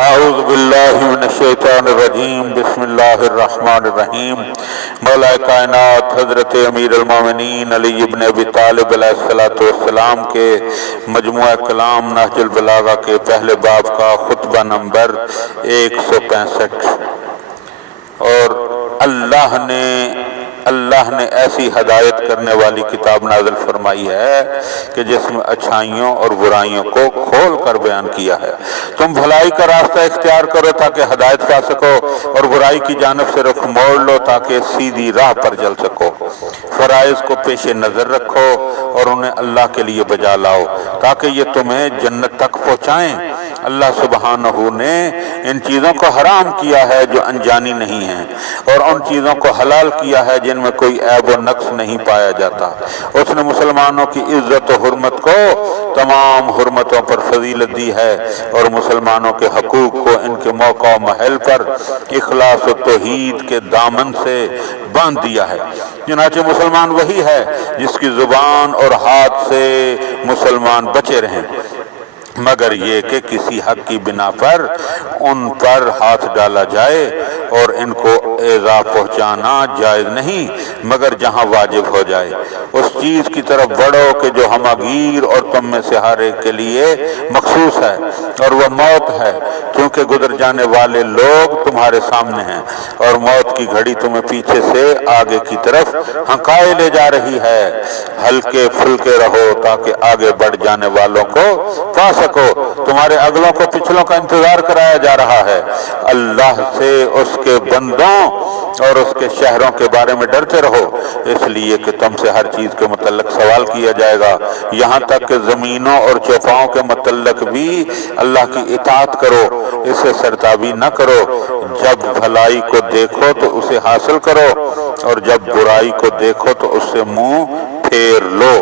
اعوذ باللہ من الشیطان الرجیم، بسم اللہ الرحمن الرحیم۔ مولا کائنات حضرت امیر المومنین علی ابن ابی طالب علیہ السلام کے مجموعہ کلام نہج البلاغہ کے پہلے باب کا خطبہ نمبر 165۔ اور اللہ نے ایسی ہدایت کرنے والی کتاب نازل فرمائی ہے کہ جس میں اچھائیوں اور برائیوں کو کھول کر بیان کیا ہے۔ تم بھلائی کا راستہ اختیار کرو تاکہ ہدایت پا سکو، اور برائی کی جانب سے رخ موڑ لو تاکہ سیدھی راہ پر چل سکو۔ فرائض کو پیش نظر رکھو اور انہیں اللہ کے لیے بجا لاؤ تاکہ یہ تمہیں جنت تک پہنچائیں۔ اللہ سبحانہ نے ان چیزوں کو حرام کیا ہے جو انجانی نہیں ہیں، اور ان چیزوں کو حلال کیا ہے جن میں کوئی عیب و نقص نہیں پایا جاتا۔ اس نے مسلمانوں کی عزت و حرمت کو تمام حرمتوں پر فضیلت دی ہے، اور مسلمانوں کے حقوق کو ان کے موقع و محل پر اخلاص و توحید کے دامن سے باندھ دیا ہے۔ چنانچہ مسلمان وہی ہے جس کی زبان اور ہاتھ سے مسلمان بچے رہیں، مگر یہ کہ کسی حق کی بنا پر ان پر ہاتھ ڈالا جائے، اور ان کو ایذا پہنچانا جائز نہیں مگر جہاں واجب ہو جائے۔ اس چیز کی طرف بڑھو کہ جو ہماگیر اور تم میں سے ہر ایک کے لیے مخصوص ہے، اور وہ موت ہے، کیونکہ گزر جانے والے لوگ تمہارے سامنے ہیں، اور موت کی گھڑی تمہیں پیچھے سے آگے کی طرف ہنکائے لے جا رہی ہے۔ ہلکے پھلکے رہو تاکہ آگے بڑھ جانے والوں کو پا سکو۔ تمہارے اگلوں کو پچھلوں کا انتظار کرایا جا رہا ہے۔ اللہ سے، اس کے بندوں اور اس کے شہروں کے بارے میں ڈرتے رہو، اس لیے کہ تم سے ہر چیز کے متعلق سوال کیا جائے گا، یہاں تک کہ زمینوں اور چوپاؤں کے متعلق بھی اللہ کی اطاعت کرو، اسے سرتابی نہ کرو۔ جب بھلائی کو دیکھو تو اسے حاصل کرو، اور جب برائی کو دیکھو تو اس سے منہ پھیر لو۔